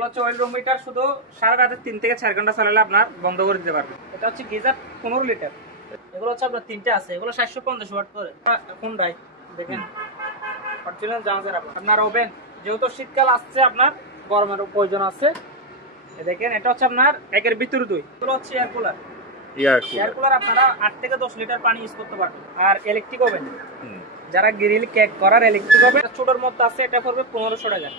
এগুলো হচ্ছে oil room metre, শুধু সারা রাতে 3 থেকে 4 ঘন্টা চালালে আপনার বন্ধ করে দিতে পারবে। এটা হচ্ছে গিজার 15 লিটার। এগুলো হচ্ছে আপনার 3টে আছে, এগুলো 750 ওয়াট করে। হুন্ডাই দেখেন অরিজিনাল জাহাজের। আপনার ওভেন, যেহেতু শীতকাল আসছে আপনার গরমের প্রয়োজন আছে, দেখেন এটা হচ্ছে আপনার একের ভিতর 2। এগুলো হচ্ছে এয়ার কুলার। এয়ার কুলার আপনারা 8 থেকে 10 লিটার পানি ইউজ করতে পারবেন। আর ইলেকট্রিক ওভেন, যারা গ্রিল কেক করার ইলেকট্রিক ওভেন ছোটর মধ্যে আছে, এটা পড়বে 1500 টাকা।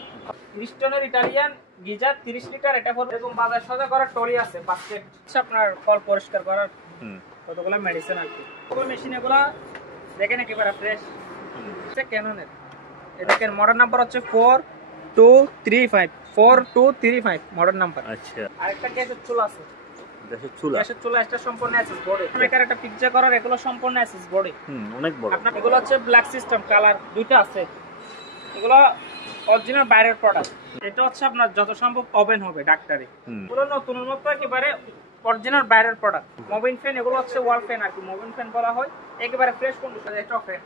ক্রিস্টনের ইটালিয়ান গিজার 30 লিটার, এটা পড়বে। এরকম বাজার সজা করার টলি আছে বাস্কেট, আপনার কল পরিষ্কার করার কতগুলো মেডিসিন আর কি। ওই মেশিন এগুলা দেখেন একেবারে ফ্রেশ, হচ্ছে ক্যাননের। এদিকের মডেল নাম্বার হচ্ছে 4235 মডেল নাম্বার। আচ্ছা, আরেকটা গ্যাসের চুলা আছে। গ্যাসের চুলা এটা সম্পূর্ণ অ্যাসেস বডি। এখানে একটা পিজ্জা করার, এগুলো সম্পূর্ণ অ্যাসেস বডি, অনেক বড়। আপনার এগুলো হচ্ছে ব্ল্যাক সিস্টেম, কালার দুইটা আছে। এগুলো অরিজিনাল বাইরের প্রোডাক্ট। এটা হচ্ছে আপনার যত সম্ভব ওভেন হবে ডাক্তারি, পুরো নতুনের মতো একেবারে অরিজিনাল বাইরের প্রোডাক্ট। মোবিন ফ্যান, এগুলো হচ্ছে ওয়াল ফ্যান আর কি, মোবিন ফ্যান বলা হয়। একেবারে ফ্রেশ কন্ডিশন এটা ফ্যান।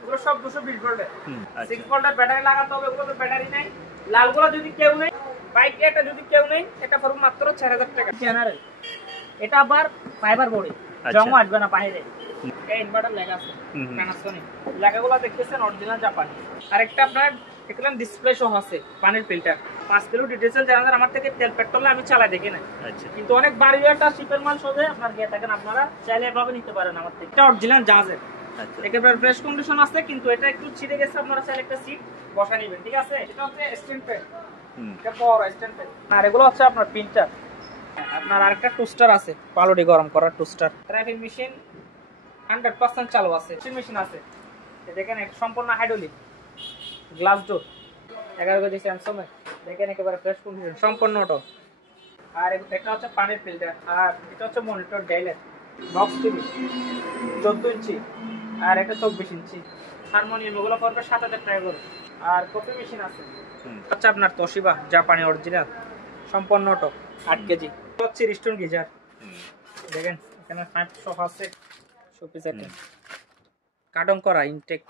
এগুলো সব 220 ভোল্টের, 6 ভোল্টের ব্যাটারি লাগাতে হবে। এগুলো তো ব্যাটারি নাই। লালগুলো যদি কেউ নেই, বাইক এটা যদি কেউ নেই, এটা পড়বে মাত্র 4000 টাকা। জেনারেল এটা আবার ফাইবার বডি, জং আসবে না বাইরে। এই ইনভার্টার লাগা আছে প্যানাসোনিক, লাগাগুলো দেখতেছেন অরিজিনাল জাপানি। আরেকটা আপনার দেখলাম ডিসপ্লে সহ আছে, পানির ফিল্টার। 5 কিলো ডিটেইলস জানার আমার থেকে তেল পেট্রোলে আমি চালাই দেখি না। আচ্ছা, কিন্তু অনেক বাড়ি একটা শিপের মাল সবে আপনার গিয়ে থাকেন, আপনারা চাইলে এভাবে নিতে পারেন আমার থেকে। এটা অরিজিনাল জাহাজের, একেবারে ফ্রেশ কন্ডিশন আছে, কিন্তু এটা একটু ছিঁড়ে গেছে। আপনারা চাইলে একটা সিট বসা নেবেন, ঠিক আছে। এটা হচ্ছে স্ট্যান্ড ফ্যান, এটা বড় স্ট্যান্ড ফ্যান। আর এগুলো হচ্ছে আপনার প্রিন্টার। আপনার আরেকটা টোস্টার আছে, পাউরুটি গরম করার টোস্টার। ড্রাইভিং মেশিন 100% চালু আছে। মেশিন আছে, দেখেন সম্পূর্ণ hydraulic, glass door, 11 KG Samsung এর। দেখেন একেবারে ফ্রেশ কন্ডিশন, সম্পূর্ণ অটো। আর এটা হচ্ছে পানির ফিল্টার। আর এটা হচ্ছে মনিটর ডাইলেট, বক্স টিভি 14 ইঞ্চি, আর এটা 24 ইঞ্চি। হারমোনিয়াম, এগুলো পড়বে 7000 টাকা করে। আর কফি মেশিন আছে, হচ্ছে আপনার তোশিবা জাপানি অরিজিনাল, সম্পূর্ণ অটো, 8 কেজি। হচ্ছে রিস্টোন গিজার, দেখেন এখানে 5 সোফা সেট, শোপিস আছে, কার্টন করা ইনটেক,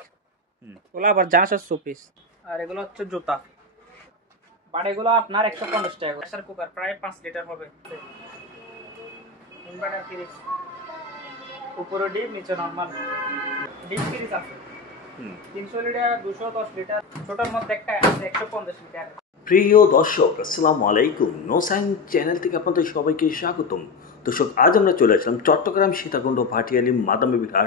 ওগুলো আবার জাহাজের শোপিস। আর এগুলো হচ্ছে জুতা, বাড়িগুলো আপনার 150 টাকা। প্রেসার কুকার প্রায় 5 লিটার হবে। ইনভার্টার ফ্রিজ, উপরে ডিপ, নিচে নরমাল। ডিপ ফ্রিজ আছে 300 লিটার, 210 লিটার। ছোটর মধ্যে একটা আছে 150 লিটার। প্রিয় দর্শক, আসসালামু আলাইকুম। নো সাইন্স চ্যানেল থেকে আপনাদের সবাইকে স্বাগতম। দর্শক, আজ আমরা চলে আসলাম চট্টগ্রাম সীতাকুণ্ড ভাটিয়ালি মাদামী বিহার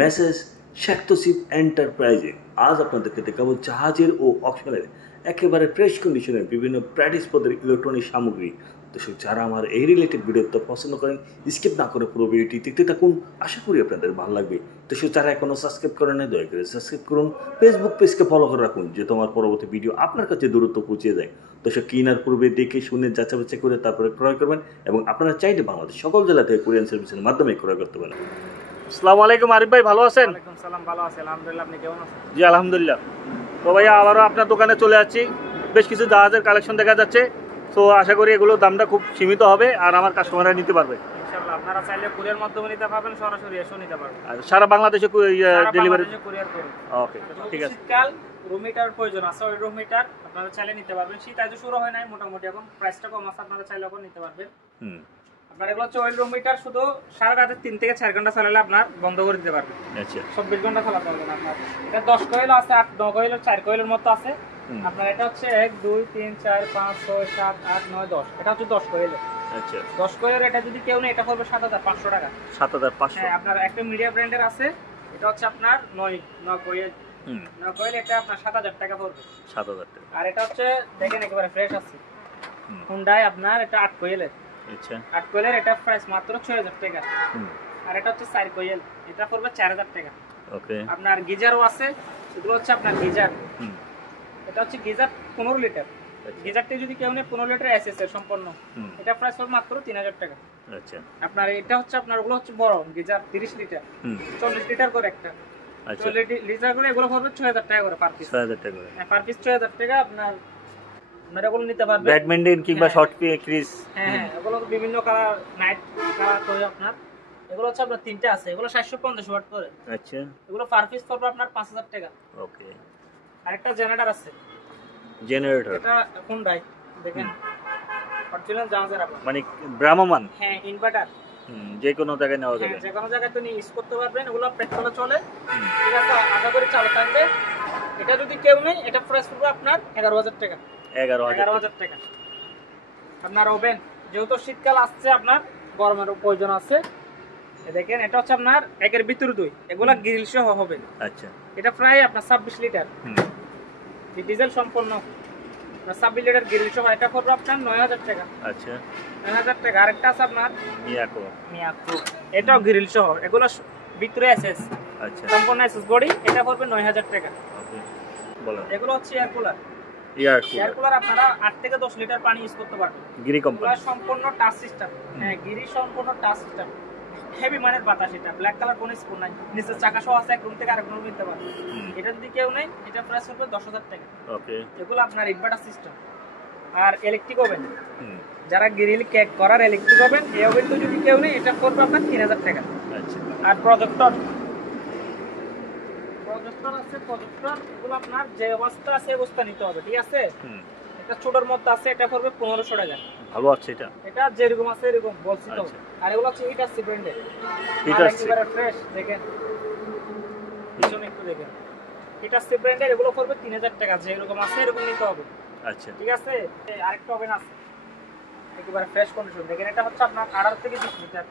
মেসেজ শেখ তসিফ এন্টারপ্রাইজে। আজ আপনাদেরকে দেখাবো জাহাজের ও অপশনের একেবারে ফ্রেশ কন্ডিশনের বিভিন্ন প্র্যাকটিস পদের ইলেকট্রনিক সামগ্রী। দর্শক, যারা আমার এই রিলেটেড ভিডিওটা পছন্দ করেন, স্কিপ না করে পুরো ভিডিওটি দেখতে থাকুন, আশা করি আপনাদের ভালো লাগবে। দর্শক, যারা এখনও সাবস্ক্রাইব করেন না, দয়া করে সাবস্ক্রাইব করুন। ফেসবুক পেজকে ফলো করে রাখুন, যে তোমার পরবর্তী ভিডিও আপনার কাছে দ্রুত পৌঁছে যায়। দর্শক, কেনার পূর্বে দেখে শুনে যাচাই বাছাই করে তারপরে ক্রয় করবেন, এবং আপনারা চাইলে বাংলাদেশ সকল জেলা থেকে কুরিয়ার সার্ভিসের মাধ্যমে ক্রয় করতে পারেন। আসসালামু আলাইকুম আরিফ ভাই, ভালো আছেন? ওয়ালাইকুম সালাম, ভালো আছি আলহামদুলিল্লাহ। আপনি কেমন আছেন? জি আলহামদুলিল্লাহ। তো ভাইয়া, আবারও আপনার দোকানে চলে যাচ্ছি। বেশ কিছু জাহাজের কালেকশন দেখা যাচ্ছে, তো আশা করি এগুলোর দামটা খুব সীমিত হবে আর আমার কাস্টমাররা নিতে পারবে ইনশাআল্লাহ। আপনারা চাইলে কুরিয়ার মাধ্যমে নিতে পারবেন, সরাসরি এসেও নিতে পারবেন। আর সারা বাংলাদেশে ডেলিভারি কুরিয়ার করুন। ওকে, ঠিক আছে। শীতকাল রুম হিটার প্রয়োজন আছে, ওই রুম হিটার আপনারা চাইলে নিতে পারবেন। শীত আজ শুরু হয় নাই, মোটামুটি এখন প্রাইসটা কম আছে, আপনারা চাইলে এখন নিতে পারবেন। আপনার এগুলো হচ্ছে অয়েল রুম হিটার, শুধু সারা রাতে 3 থেকে 4 ঘন্টা চালালে আপনার বন্ধ করে দিতে পারবেন। আচ্ছা, 24 ঘন্টা চালাতে পারবেন আপনার। এটা 10 কয়েল আছে, 8-9 কয়েল, 4 কয়েলের মতো আছে আপনার। এটা হচ্ছে 1 2 3 4 5 6 7 8 9 10, এটা হচ্ছে 10 কয়েল। আচ্ছা, 10 কয়েলের এটা যদি কেউ নেই, এটা পড়বে 7500 টাকা। 7500? হ্যাঁ, আপনার একটা মিডিয়া ব্র্যান্ডের আছে, এটা হচ্ছে আপনার 9 কয়েল। 9 কয়েল, এটা আপনার 7000 টাকা পড়বে। 7000 টাকা। আর এটা হচ্ছে দেখেন একেবারে ফ্রেশ আছে, হুন্ডাই আপনার, এটা 8 কয়েলের। আচ্ছা, 8 কয়েলের এটা প্রাইস মাত্র 6000 টাকা। আর এটা হচ্ছে 4 কয়েল, এটা পড়বে 4000 টাকা। ওকে। আপনার গিজারও আছে, এগুলো হচ্ছে আপনার গিজার। এটা হচ্ছে গিজার 15 লিটার। গিজারটি যদি কেউ নেই 15 লিটার এসএস এর সম্পূর্ণ, এটা প্রাইস পড়বে মাত্র 3000 টাকা। আচ্ছা, আপনার এটা হচ্ছে আপনার ওগুলো হচ্ছে বড় গিজার 30 লিটার, 40 লিটার করে একটা। আচ্ছা, 40 লিটার করে এগুলো পড়বে 6000 টাকা করে পার পিস। 6000 টাকা করে? হ্যাঁ, পার পিস 6000 টাকা। আপনার এগুলো নিতে পারবেন, ব্যাডমিন্টন কিংবা শর্ট ক্রিজ। হ্যাঁ, এগুলো বিভিন্ন কালার, নাইট কালার করে আপনার। এগুলো হচ্ছে আপনার 3টে আছে, এগুলো 750 ওয়াট করে। আচ্ছা, এগুলো পার পিস পড়বে আপনার 5000 টাকা। ওকে। আরেকটা জেনারেটর আছে, জেনারেটর, এটা হুন্ডাই দেখেন অরিজিনাল জাহাজের আপনার মানে ব্রাহ্মমান। হ্যাঁ ইনভার্টার। যে কোনো জায়গায় নেওয়া যাবে। যে কোনো জায়গায় তো নিয়ে ইউজ করতে পারবেন, এগুলো পেট্রোলে চলে। ঠিক আছে, আশা করি চালু থাকবে। এটা যদি কেউ নেই, এটা প্রাইস পড়বে আপনার 11,000 টাকা। 11,000 টাকা। আপনার ওভেন, যেহেতু শীতকাল আসছে, আপনার গরমের প্রয়োজন আছে। দেখেন এটা হচ্ছে আপনার 1-এর ভিতরে 2, এগুলা গ্রিল সহ হবে। আচ্ছা, এটা প্রায় আপনার 26 লিটার ডিজেল সম্পন্ন, 26 লিটার গ্রিল সহ। এটা পড়বে আপনার 9,000 টাকা। আচ্ছা 9,000 টাকা। আরেকটা আছে আপনার মিয়াকো, এটাও গ্রিল সহ, এগুলো ভিতরে এসএস। আচ্ছা সম্পূর্ণ এসএস বডি, এটা পড়বে 9,000 টাকা। ওকে বলো। এগুলো হচ্ছে এয়ার কুলার। আপনারা 8 থেকে 10 লিটার পানি ইউজ করতে পারবেন। গিরি কোম্পানি, সম্পূর্ণ টাচ সিস্টেম। হ্যাঁ, গিরি সম্পূর্ণ টাচ সিস্টেম, হেভি মানের বাতাস। এটা ব্ল্যাক কালার, কোনো স্পুন নাই, নিচে চাকা সহ আছে, এক রুম থেকে আরেক রুমে নিতে পারবেন। এটা যদি কেউ নেই, এটা প্রাইস হবে 10,000 টাকা। ওকে, এগুলো আপনার ইনভার্টার সিস্টেম। আর ইলেকট্রিক ওভেন, যারা গ্রিল কেক করার ইলেকট্রিক ওভেন, এই ওভেন তো যদি কেউ নেই, এটা পড়বে আপনার 3,000 টাকা। আচ্ছা, আর প্রজেক্টর আছে, প্রজেক্টর এগুলো আপনার যে অবস্থা আছে অবস্থা নিতে হবে। ঠিক আছে, এটা ছোটর মধ্যে আছে, এটা পড়বে 1500 টাকা। ভালো আছে এটা, এটা যেরকম আছে এরকম বলছি তো। আর এগুলো হচ্ছে হিটাসি ব্র্যান্ডের, হিটাসি ফ্রেশ। দেখেন পিছনে একটু দেখেন, হিটাসি ব্র্যান্ডের, এগুলো পড়বে 3,000 টাকা। যেরকম আছে এরকম নিতে হবে। আচ্ছা, ঠিক আছে। আরেকটা ওভেন আছে একেবারে ফ্রেশ কন্ডিশন। দেখেন এটা হচ্ছে আপনার 18 থেকে 20 লিটার।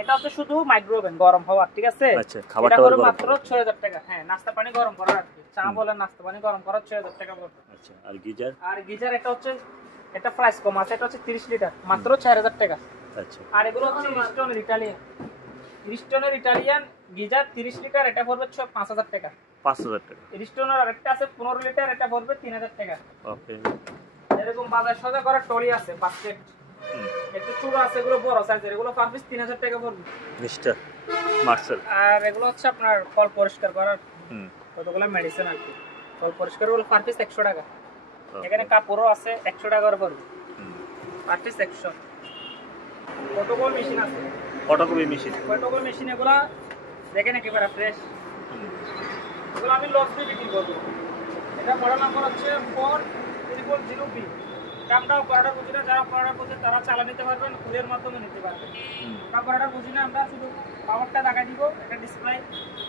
এটা হচ্ছে শুধু মাইক্রো ওভেন, গরম হওয়ার। ঠিক আছে, আচ্ছা, খাবারটা গরম মাত্র 6,000 টাকা। হ্যাঁ, নাস্তা পানি গরম করার আর কি, চা বলেন নাস্তা পানি গরম করার 6,000 টাকা পড়বে। আচ্ছা, আর গিজার এটা হচ্ছে, এটা প্রাইস কম আছে, এটা হচ্ছে 30 লিটার, মাত্র 4,000 টাকা। আচ্ছা, আর এগুলো হচ্ছে রিস্টনের ইটালিয়ান গিজার 30 লিটার, এটা পড়বে 5,000 টাকা। 5,000 টাকা। রিস্টনের আরেকটা আছে 15 লিটার, এটা পড়বে 3,000 টাকা। ওকে, এরকম বাজার সজা করা টলি আছে বাস্কেট, একটু ছোট আছে, এগুলো বড় সাইজের, এগুলো পার পিস 3,000 টাকা পড়বে। Mister Marcel. আর এগুলো হচ্ছে আপনার কল পরিষ্কার করার কতগুলো মেডিসিন আর কি, কল পরিষ্কার গুলো পার পিস 100 টাকা। এখানে কাপড়ও আছে, 100 টাকা করে পড়বে পার পিস 100। ফটোকপি মেশিন আছে, ফটোকপি মেশিন এগুলা দেখেন একেবারে ফ্রেশ। এগুলো আমি লস দিয়ে বিক্রি করবো। এটা মডেল নাম্বার হচ্ছে 400B। দামটাও করাটা বুঝি না, যারা করাটা বুঝে তারা চালা নিতে পারবেন, কুরিয়ার মাধ্যমে নিতে পারবেন। আমরা করাটা বুঝি না, আমরা শুধু পাওয়ারটা দেখাই দিব, এটা ডিসপ্লে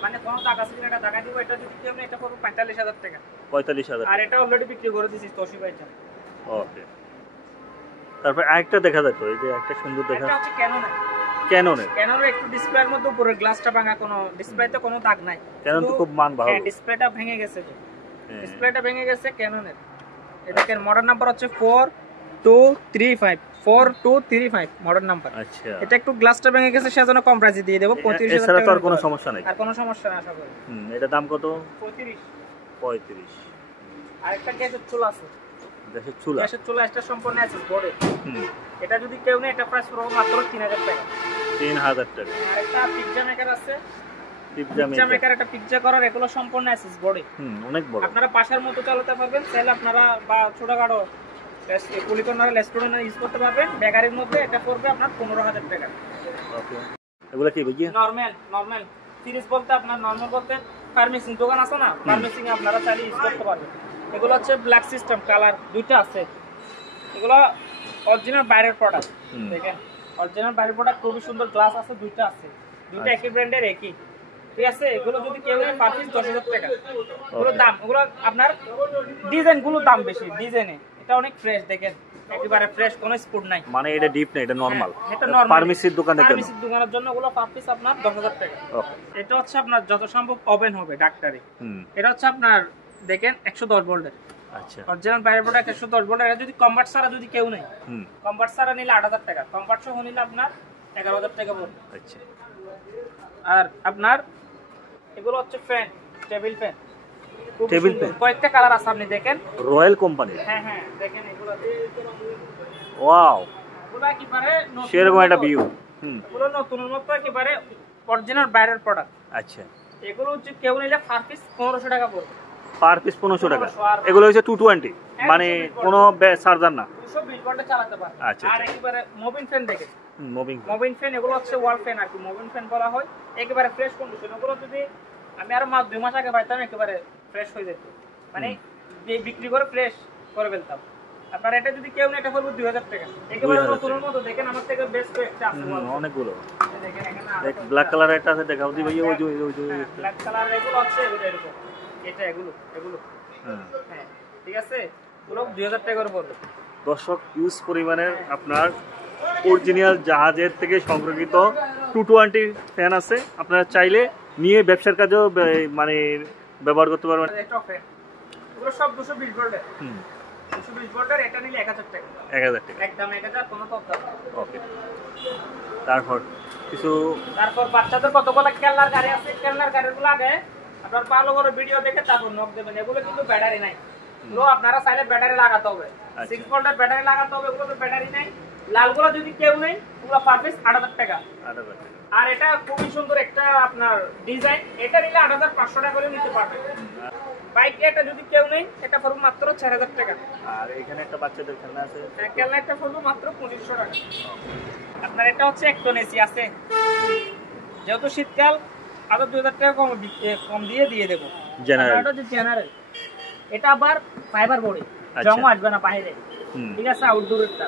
মানে কোনো টাকা ছিল এটা দেখাই দিব। এটা যদি কেউ এটা করবো 45,000 টাকা। 45,000। আর এটা অলরেডি বিক্রি করে দিয়েছি 80 পয়সা। ওকে, তারপর আরেকটা দেখা যায় তো, এই যে একটা সুন্দর দেখা, এটা হচ্ছে ক্যাননের একটু ডিসপ্লের মধ্যে উপরের গ্লাসটা ভাঙা, কোনো ডিসপ্লেতে কোনো দাগ নাই। ক্যানন তো খুব মান ভালো। হ্যাঁ, ডিসপ্লেটা ভেঙে গেছে, ডিসপ্লেটা ভেঙে গেছে ক্যাননের। এদিকের মডেল নাম্বার হচ্ছে 4235 মডেল নাম্বার। আচ্ছা, এটা একটু গ্লাসটা ভেঙে গেছে, সেজন্য কম প্রাইসে দিয়ে দেব 35,000 টাকা। আর কোনো সমস্যা নাই, আর কোনো সমস্যা না আশা করি। এটা দাম কত? 35। আরেকটা গ্যাসের চুলা আছে, গ্যাসের চুলা এটা সম্পূর্ণ আছে বড়। এটা যদি কেউ নেই, এটা প্রাইস পড়বে মাত্র 3,000 টাকা। 3,000 টাকা। আরেকটা পিজ্জা মেকার আছে, পিজ্জা মেকার, এটা পিজ্জা করার, এগুলো সম্পূর্ণ এসএস বডি, অনেক বড়। আপনারা পাশের মতো চালাতে পারবেন, চাইলে আপনারা বা ছোটখাটো কুলিকর্নার রেস্টুরেন্টে ইউজ করতে পারবেন। বেকারির মধ্যে এটা পড়বে আপনার 15,000 টাকা। ওকে, এগুলো কি ভাই? নরমাল সিরিজ বলতে আপনার নরমাল বলতে ফার্মেসি দোকান আছে না, ফার্মেসি আপনারা চাইলে ইউজ করতে পারবেন। এগুলো হচ্ছে ব্ল্যাক সিস্টেম, কালার দুইটা আছে। এগুলো অরিজিনাল বাইরের প্রোডাক্ট। দেখেন অরিজিনাল বাইরের প্রোডাক্ট, খুবই সুন্দর গ্লাস আছে, দুইটা আছে, দুইটা একই ব্র্যান্ডের একই। ঠিক আছে, এগুলো যদি কেউ নেয় পার পিস 10,000 টাকা। এগুলো দাম, এগুলো আপনার ডিজাইন গুলো দাম বেশি, ডিজাইনে এটা অনেক ফ্রেশ। দেখেন একেবারে ফ্রেশ, কোনো স্পুট নাই, মানে এটা ডিপ না, এটা নরমাল। এটা নরমাল ফার্মেসির দোকানের জন্য ওগুলো পার পিস আপনার 10,000 টাকা। এটা হচ্ছে আপনার যত সম্ভব ওভেন হবে ডাক্তারি। এটা হচ্ছে আপনার দেখেন 110 ভোল্টের। আচ্ছা, অরিজিনাল বাইরের প্রোডাক্ট 110 ভোল্টের। এটা যদি কনভার্ট ছাড়া যদি কেউ নেয়, কনভার্ট ছাড়া নিলে 8,000 টাকা, কনভার্ট সহ নিলে আপনার 11,000 টাকা পড়বে। আচ্ছা, আর আপনার এগুলো হচ্ছে ফ্যান, টেবিল ফ্যান, কয়েকটা কালার আছে, আপনি দেখেন রয়্যাল কোম্পানি। হ্যাঁ, দেখেন এগুলো, ওয়াও, এগুলো একেবারে সেরকম একটা ভিউ। এগুলো নতুনের মতো একেবারে অরিজিনাল বাইরের প্রোডাক্ট। আচ্ছা, এগুলো হচ্ছে কেউ নিলে পার পিস 1500 টাকা পড়বে। পার পিস 1500 টাকা। এগুলো হচ্ছে 220, মানে কোনো চার্জার না, 220 ভোল্টে চালাতে পারে। আচ্ছা, আর একেবারে মোবিন ফ্যান দেখেন, মোবিন ফ্যান, এগুলো হচ্ছে ওয়াল ফ্যান আর কি, মোবিন ফ্যান বলা হয়। একেবারে ফ্রেশ কন্ডিশন। এগুলো যদি আমি আরো 2 মাস আগে পাইতাম, একেবারে ফ্রেশ হয়ে যেত, মানে বিক্রি করে ফ্রেশ করে ফেলতাম। আপনার এটা যদি কেউ না এটা করবে 2000 টাকা একেবারে নতুনের মতো দেখেন আমার থেকে বেস্ট একটা আছে অনেকগুলো দেখেন এখানে এক ব্ল্যাক কালার একটা আছে দেখাও দি ভাই ওই যে ব্ল্যাক কালার এগুলো আছে এরকম এটা এগুলো হ্যাঁ ঠিক আছে পুরো 2000 টাকা করে পড়বে দর্শক ইউজ পরিমাণের আপনার অরিজিনাল জাহাজের থেকে সংরক্ষিত 220 ফ্যান আছে আপনারা চাইলে নিয়ে ব্যবসার কাজেও মানে ব্যবহার করতে পারবেন এটা ফ্যান এগুলো সব 220 ভোল্টের 220 ভোল্টের এটা নিলে 1000 টাকা 1000 টাকা একদম 1000 কোনো তো দাম ওকে তারপর বাচ্চাদের কতগুলো খেলনার গাড়ি আছে খেলনার গাড়িগুলো আগে আপনার ভালো করে ভিডিও দেখে তারপর নক দেবেন এগুলো কিন্তু ব্যাটারি নাই এগুলো আপনারা চাইলে ব্যাটারি লাগাতে হবে 6 ভোল্টের ব্যাটারি লাগাতে হবে এগুলো তো ব্যাটারি নাই লালগুলো যদি কেউ নেই পুরো পার পিস 8000 টাকা আর এটা খুবই সুন্দর একটা আপনার ডিজাইন এটা নিলে 8500 টাকা করে নিতে পারবেন বাইক এটা যদি কেউ নেই এটা পড়বে মাত্র 4000 টাকা আর এখানে একটা বাচ্চাদের খেলনা আছে খেলনা একটা পড়বে মাত্র 2500 টাকা আপনার এটা হচ্ছে এক টন এসি আছে যেহেতু শীতকাল আরো 2000 টাকা কম দিয়ে দেবো জেনারেল এটা আবার ফাইবার বডি জং আসবে না বাইরে ঠিক আছে আউটডোরেরটা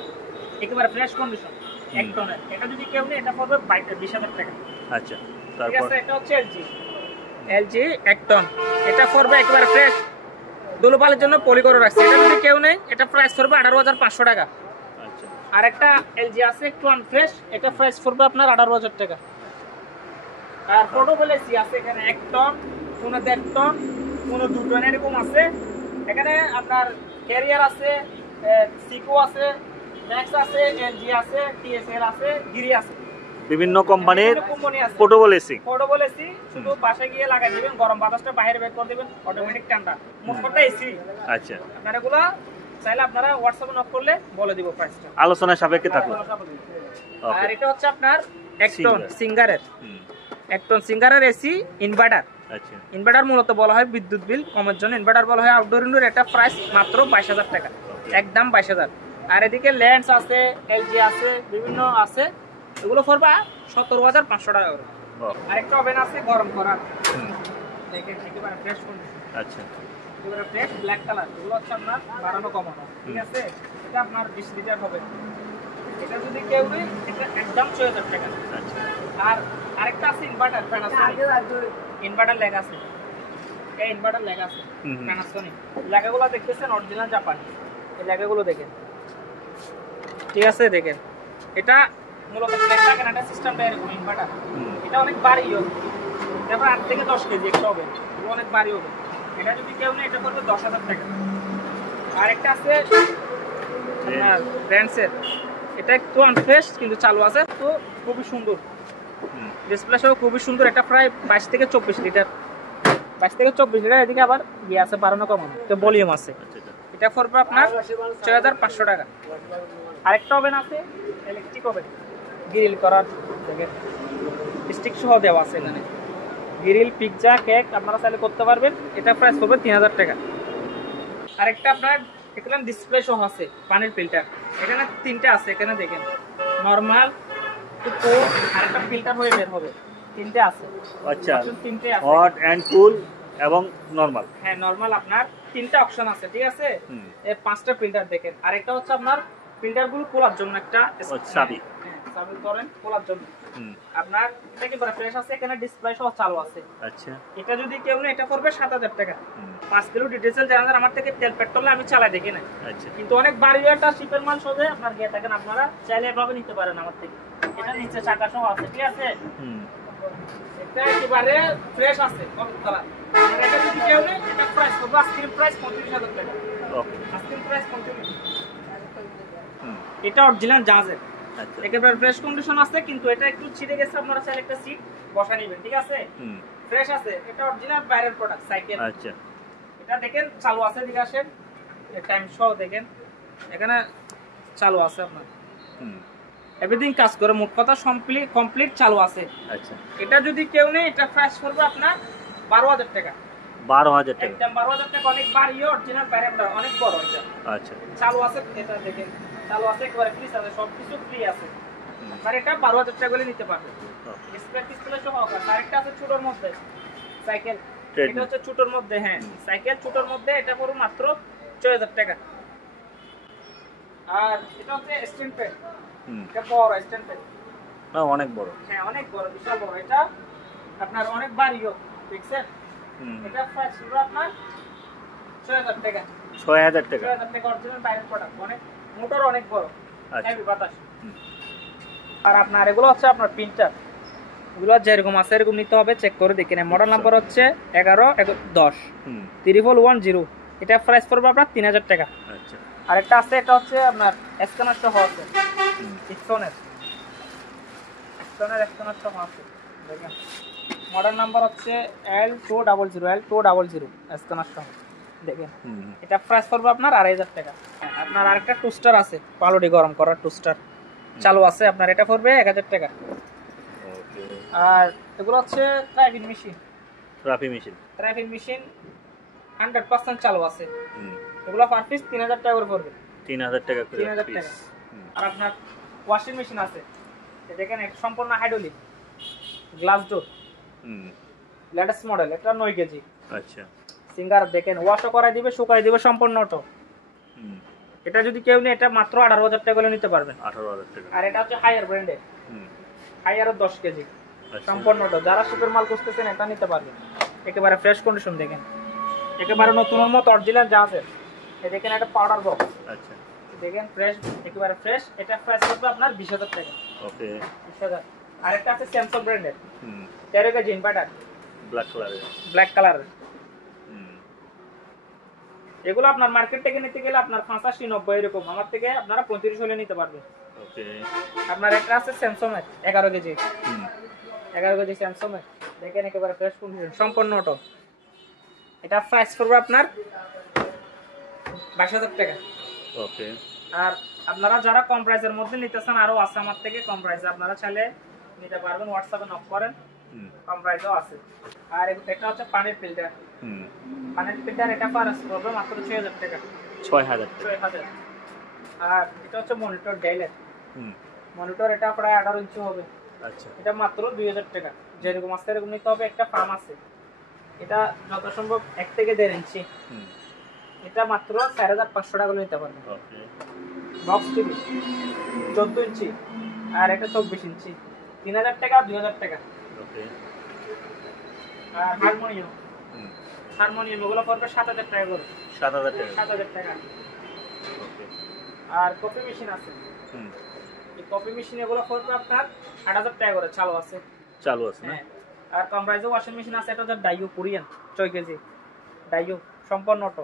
একেবারে ফ্রেশ কন্ডিশন এক টনের এটা যদি কেউ নেই এটা পড়বে 20000 টাকা আচ্ছা ঠিক আছে এটা হচ্ছে এলজি এক টন এটা পড়বে একেবারে ফ্রেশ দুলুপালের জন্য পলি করে রাখছে এটা যদি কেউ নেই এটা প্রাইস পড়বে 18500 টাকা আচ্ছা আর একটা এলজি আছে একটু আনফ্রেশ এটা প্রাইস পড়বে আপনার 18000 টাকা আর পোর্টেবল এসি আছে এখানে 1 টন কোনো 1.5 টন কোনো 2 টন এরকম আছে এখানে আপনার ক্যারিয়ার আছে সিকো আছে ম্যাক্স আছে এলজি আছে টিএসএল আছে গিরি আছে বিভিন্ন কোম্পানির পোর্টেবল এসি শুধু বাসায় গিয়ে লাগাই দিবেন গরম বাতাসটা বাইরে বের করে দিবেন অটোমেটিক ঠান্ডা মোটরটা এসি আচ্ছা আপনারা এগুলা চাইলে আপনারা হোয়াটসঅ্যাপে নক করলে বলে দিব প্রাইসটা আলোচনা সাপেক্ষে থাকবে আর এটা হচ্ছে আপনার 1 টন সিঙ্গারের 1 টন সিঙ্গারের এসি ইনভার্টার আচ্ছা ইনভার্টার মূলত বলা হয় বিদ্যুৎ বিল কমের জন্য ইনভার্টার বলা হয় আউটডোর ইনডোর এটা প্রাইস মাত্র 22000 টাকা একদম 22000 আর এদিকে ল্যান্স আছে এলজি আছে বিভিন্ন আছে এগুলো পড়বে 17500 টাকা করে আরেকটা ওভেন আছে গরম করার দেখেন একেবারে ফ্রেশ কন্ডিশন আচ্ছা একেবারে ফ্রেশ ব্ল্যাক কালার এগুলো হচ্ছে আপনার বাড়ানো কমানো ঠিক আছে এটা আপনার 20 লিটার হবে এটা যদি কেউ নেই এটা একদম 6000 টাকা আচ্ছা আর আরেকটা আছে ইনভার্টার প্যানাসোনিক ইনভার্টার লেখা আছে এই ইনভার্টার লেখা আছে প্যানাসোনিক লেখাগুলো দেখতেছেন অরিজিনাল জাপানি এই লেখাগুলো দেখেন ঠিক আছে দেখেন এটা মূলত একটা কানেক্টর সিস্টেমটা এরকম ইনভার্টার এটা অনেক ভারী হবে তারপর 8 থেকে 10 কেজি একটা হবে এটা অনেক ভারী হবে এটা যদি কেউ নেই এটা পড়বে 10000 টাকা আর একটা আছে আপনার ব্র্যান্ডসের এটা একটু আনফ্রেশ কিন্তু চালু আছে তো খুবই সুন্দর ডিসপ্লে সহ খুবই সুন্দর এটা প্রায় 22 থেকে 24 লিটার 22 থেকে 24 লিটার এদিকে আবার ইয়ে আছে বাড়ানো কমানো তো ভলিউম আছে এটা পড়বে আপনার 6500 টাকা আরেকটা ওভেন আছে ইলেকট্রিক ওভেন গ্রিল করার দেখেন স্টিক সহ দেওয়া আছে এখানে গ্রিল পিৎজা কেক আপনারা চাইলে করতে পারবেন এটা প্রাইস পড়বে 3000 টাকা আরেকটা আপনার এখানে ডিসপ্লে সহ আছে পানির ফিল্টার এখানে 3টা আছে এখানে দেখেন নরমাল তো আরেকটা ফিল্টার হয়ে বের হবে 3টে আছে আচ্ছা 3টে আছে হট এন্ড কুল এবং নরমাল হ্যাঁ নরমাল আপনার 3টা অপশন আছে ঠিক আছে এই 5টা ফিল্টার দেখেন আরেকটা হচ্ছে আপনার ফিল্টারগুলো খোলার জন্য একটা চাবি চাবি করেন খোলার জন্য আপনার এটা কি বড় ফ্রেশ আছে এখানে ডিসপ্লে সহ চালু আছে আচ্ছা এটা যদি কেউ না এটা করবে 7000 টাকা 5 কিলো ডিটেইলস জানার আমার থেকে তেল পেট্রোল আমি চালাই দেখি না আচ্ছা কিন্তু অনেক ভারী একটা শিপের মাল সবে আপনার গিয়ে থাকেন আপনারা চাইলে এভাবে নিতে পারেন আমার থেকে এটা নিচে চাকা সহ আছে ঠিক আছে এটা একেবারে ফ্রেশ আছে কত কালার আর এটা যদি কেউ নেই এটা প্রাইস হবে আজকের প্রাইস 35000 টাকা ওকে আজকের প্রাইস 35 এটা অরিজিনাল জাহাজের আচ্ছা একেবারে ফ্রেশ কন্ডিশন আছে কিন্তু এটা একটু ছিঁড়ে গেছে আপনারা চাইলে একটা সিট বসা নেবেন ঠিক আছে ফ্রেশ আছে এটা অরিজিনাল বাইরের প্রোডাক্ট সাইকেল আচ্ছা এটা দেখেন চালু আছে দিকে আসেন টাইম সহ দেখেন এখানে চালু আছে আপনার এভরিথিং কাজ করে মোট কথা কমপ্লিট চালু আছে আচ্ছা এটা যদি কেউ নেই এটা প্রাইস করবে আপনার 12000 টাকা 12000 টাকা একদম 12000 টাকা অনেক ভারী অরিজিনাল বাইরের অনেক বড় এটা আচ্ছা চালু আছে এটা দেখেন চালু আছে একবারে ফ্রি আছে সবকিছু ফ্রি আছে আর এটা 12000 টাকা করে নিতে পারবে ডিসপ্লে সহ আরেকটা আছে ছোটর মধ্যে সাইকেল এটা হচ্ছে ছোটর মধ্যে হ্যাঁ সাইকেল ছোটর মধ্যে এটা পুরো মাত্র 6000 টাকা আর এটা হচ্ছে স্ট্যান্ড ফ্যান। এটা বড় স্ট্যান্ড ফ্যান। না অনেক বড়। হ্যাঁ অনেক বড়, বিশাল বড়। এটা আপনার অনেক ভারীও, দেখছেন? এটা প্রাইস হলো আপনার ৬০০০ টাকা। ৬০০০ টাকা। ৬০০০ টাকা অরিজিনাল বাইরের প্রোডাক্ট। অনেক মোটর, অনেক বড়। হেভি বাতাস। আর আপনার এগুলো হচ্ছে আপনার প্রিন্টার। এগুলো যেরকম আছে এরকম নিতে হবে, চেক করে দেখে নেন। মডেল নাম্বার হচ্ছে 1110 1110। এটা প্রাইস পড়বে আপনার ৩০০০ টাকা। আচ্ছা। আরেকটা আছে, এটা হচ্ছে আপনার স্ক্যানার সহ আছে, ইকসনের স্ক্যানার সহ আছে, দেখেন। মডেল নাম্বার হচ্ছে L200 স্ক্যানার সহ, দেখেন। এটা প্রাইস পড়বে আপনার ২৫০০ টাকা। আপনার আরেকটা টোস্টার আছে, পাউরুটি গরম করার টোস্টার চালু আছে আপনার, এটা পড়বে ১০০০ টাকা। আর এগুলো হচ্ছে ট্রাইফিং মেশিন 100% চালু আছে। এগুলো পার পিস ৩০০০ টাকা করে পড়বে। ৩০০০ টাকা করে ৩০০০ টাকা। আর আপনার ওয়াশিং মেশিন আছে, দেখেন, এটা সম্পূর্ণ hydraulic, glass door, latest model. এটা ৯ কেজি। আচ্ছা। সিঙ্গার দেখেন, ওয়াশও করাই দিবে, শুকাই দিবে, সম্পূর্ণ অটো। এটা যদি কেউ নেয়, এটা মাত্র ১৮,০০০ টাকা করে নিতে পারবেন। ১৮,০০০ টাকা। আর এটা হচ্ছে হাইয়ার ব্র্যান্ডের, হাইয়ারও ১০ কেজি, সম্পূর্ণ অটো। যারা সুপার মাল খুঁজতেছেন এটা নিতে পারবেন। একেবারে ফ্রেশ কন্ডিশন, দেখেন, একেবারে নতুনের মতো অরিজিনাল যা আছে। এই দেখেন, একটা পাউডার বক্স। আচ্ছা, দেখেন, ফ্রেশ, একেবারে ফ্রেশ। এটা প্রাইস পড়বে আপনার ২০,০০০ টাকা। ওকে, ২০,০০০। আরেকটা আছে স্যামসাং ব্র্যান্ডের, ১৩ কেজি ইনভার্টার, ব্ল্যাক কালারের। এগুলো আপনার মার্কেট থেকে নিতে গেলে আপনার ৮৫-৯০ এরকম, আমার থেকে আপনারা ৩৫ হলে নিতে পারবেন। ওকে। আপনার একটা আছে স্যামসাং এর ১১ কেজি, ১১ কেজি স্যামসাং এর, দেখেন, একেবারে ফ্রেশ কন্ডিশন, সম্পূর্ণ অটো। এটা প্রাইস পড়বে আপনার ২২,০০০ টাকা। ওকে। আর আপনারা যারা কম প্রাইসের মধ্যে নিতে চান, আরো আছে আমার থেকে কম প্রাইসে, আপনারা চাইলে নিতে পারবেন, হোয়াটসঅ্যাপে নক করেন, কম প্রাইসেও আছে। আর এটা হচ্ছে পানির ফিল্টার, এটা প্রাইস পড়বে মাত্র ৬০০০ টাকা। ৬০০০। আর এটা হচ্ছে মনিটর ডাইলেট, মনিটর, এটা প্রায় ১৮ ইঞ্চি হবে। আচ্ছা। এটা মাত্র ২০০০ টাকা। যেরকম আছে এরকম নিতে হবে। একটা ফার্ম আছে, এটা যত সম্ভব ১ থেকে ১.৫ ইঞ্চি, এটা মাত্র ৪৫০০ টাকা নিতে পারবেন। ওকে। বক্স টিভি ১৪ ইঞ্চি, আর এটা ২৪ ইঞ্চি, ৩০০০ টাকা, ২০০০ টাকা। ওকে। আর হারমোনিয়াম এগুলো পড়বে ৭০০০ টাকা করে। ৭০০০ টাকা। ওকে। আর কপি মেশিন আছে, এই কপি মেশিন এগুলো পড়বে আপনার ৮০০০ টাকা করে, চালু আছে। হ্যাঁ। আর কম প্রাইসে ওয়াশিং মেশিন আছে, এটা হচ্ছে ডাইও কোরিয়ান ৬ কেজি, ডাইও, সম্পূর্ণ অটো,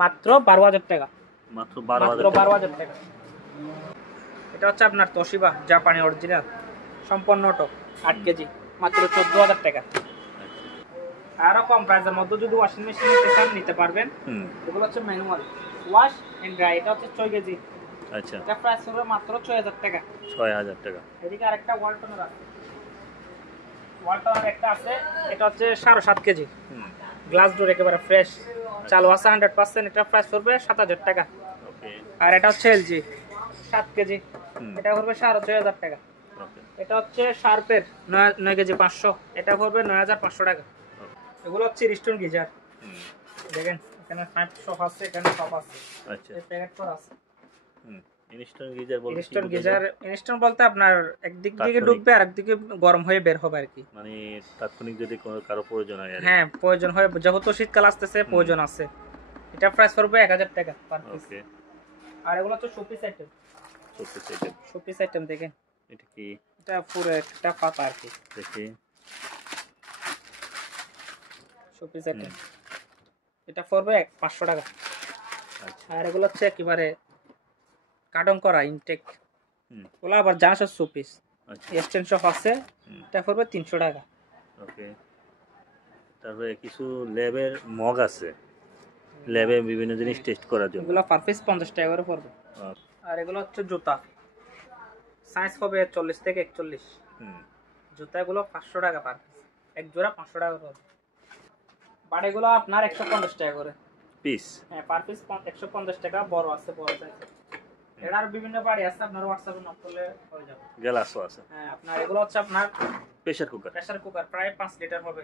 মাত্র ১২,০০০ টাকা। মাত্র ১২,০০০ টাকা। এটা হচ্ছে আপনার তোশিবা জাপানি অরিজিনাল, সম্পূর্ণ অটো, ৮ কেজি, মাত্র ১৪,০০০ টাকা। আরো কম প্রাইসের মধ্যে যদি ওয়াশিং মেশিন নিতে চান নিতে পারবেন। এগুলো হচ্ছে ম্যানুয়াল ওয়াশ এন্ড ড্রাই, এটা হচ্ছে ৬ কেজি। আচ্ছা। এটা প্রাইস হবে মাত্র ৬০০০ টাকা। ৬০০০ টাকা। এদিকে আরেকটা ওয়ালটনের আছে, ওয়ালটনের একটা আছে, এটা হচ্ছে ৭.৫ কেজি, গ্লাস ডোর, একেবারে ফ্রেশ, চালু আছে 100%। এটা প্রাইস পড়বে ৭০০০ টাকা। ওকে। আর এটা হচ্ছে এলজি ৭ কেজি, এটা পড়বে ৬৫০০ টাকা। ওকে। এটা হচ্ছে শার্পের ৯ কেজি ৫০০, এটা পড়বে ৯৫০০ টাকা। এগুলো হচ্ছে রিস্টোন গিজার, দেখেন, এখানে ৫০০ আছে, এখানে সব আছে। আচ্ছা, এই প্যাকেট করা আছে। ইনস্ট্যান্ট বলতে আপনার একদিক থেকে ঢুকবে আর একদিকে গরম হয়ে বের হবে আর কি, মানে তাৎক্ষণিক যদি কারো প্রয়োজন হয়। হ্যাঁ, প্রয়োজন হয়, যেহেতু শীতকাল আসতেছে, প্রয়োজন আছে। এটা প্রাইস পড়বে ১০০০ টাকা পার পিস। ওকে। আর এগুলো হচ্ছে শোপিস আইটেম, দেখেন, এটা কি, এটা পুরো একটা পাতা আর কি, দেখি, শোপিস আইটেম, এটা পড়বে ৫০০ টাকা। আচ্ছা। আর এগুলো হচ্ছে একেবারে কার্টন করা ইনটেক, ওগুলো আবার জানাস শোপিস, এক্সটেন্স অফ আছে, এটা পড়বে ৩০০ টাকা। ওকে। তারপরে কিছু ল্যাবের মগ আছে, ল্যাবে বিভিন্ন জিনিস টেস্ট করার জন্য, এগুলো পার পিস ৫০ টাকা করে পড়বে। আর এগুলো হচ্ছে জুতা, সাইজ হবে ৪০ থেকে ৪১। জুতাগুলো ৫০০ টাকা পার পিস, এক জোড়া ৫০০ টাকা করে। বাড়িগুলো আপনার ১৫০ টাকা করে পিস। হ্যাঁ, পার পিস ১৫০ টাকা, বড় আছে, বড় সাইজ। এটার বিভিন্ন বাড়ি আছে, আপনার হোয়াটসঅ্যাপে নক করলে হয়ে যাবে। গ্লাসও আছে। হ্যাঁ, আপনার এগুলো হচ্ছে আপনার প্রেসার কুকার, প্রায় ৫ লিটার হবে,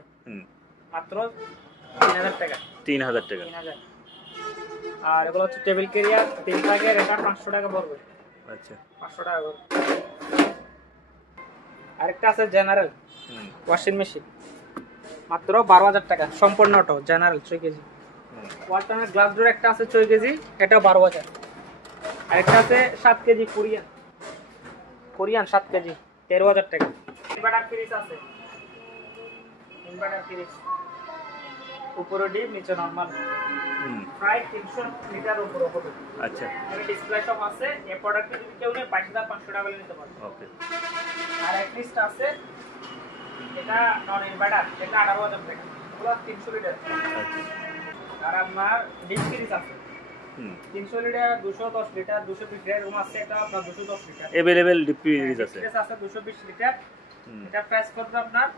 মাত্র ৩০০০ টাকা। ৩০০০ টাকা। আর এগুলো হচ্ছে টেবিল ক্যারিয়ার ৩ প্যাকের, এটা ৫০০ টাকা পড়বে। আচ্ছা 500 টাকা করে। আরেকটা আছে জেনারেল ওয়াশিং মেশিন, মাত্র 12,000 টাকা, সম্পূর্ণ অটো জেনারেল 6 কেজি। ওয়ালটনের গ্লাস ডোর একটা আছে 6 কেজি, এটাও 12,000। আরেকটা আছে 7 কেজি কোরিয়ান 7 কেজি 13,000 টাকা। ইনভার্টার ফ্রিজ আছে, ইনভার্টার ফ্রিজ উপরে ডিপ নিচে নরমাল, প্রায় 300 লিটার উপরে হবে। আচ্ছা, এর ডিসপ্লে সব আছে। এই প্রোডাক্টটা যদি কেউ নেয় 22,500 টাকা নিতে পারবে। ওকে। আর এক লিস্ট আছে, এটা নন ইনভার্টার, এটা 18,000 টাকা, পুরো 300 লিটার। আচ্ছা, আর আপনার ডিপ ফ্রিজ আছে 300 লিটার, 210 লিটার, 220 লিটার এরকম আছে। এটা আপনার 210 লিটার अवेलेबल ডিপ ফ্রিজ আছে। ফ্রিজ আছে 220 লিটার। এটা প্রাইস করবে আপনার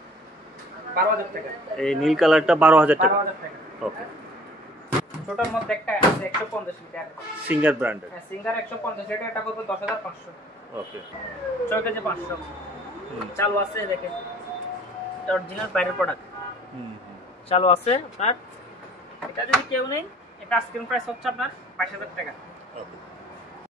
12,000 টাকা। এই নীল কালারটা 12,000 টাকা। 12,000 টাকা। ওকে। ছোটর মধ্যে একটা আছে 150 লিটার, সিঙ্গার ব্র্যান্ডের। হ্যাঁ সিঙ্গার 150 লিটার, এটা করবে 10,500। ওকে। 6 কেজি 500 চালু আছে, দেখেন এটা অরিজিনাল বাইরের প্রোডাক্ট চালু আছে আপনার। এটা যদি কেউ নেই, এটা আস্কিং প্রাইস হচ্ছে আপনার 22,000 টাকা। ওকে।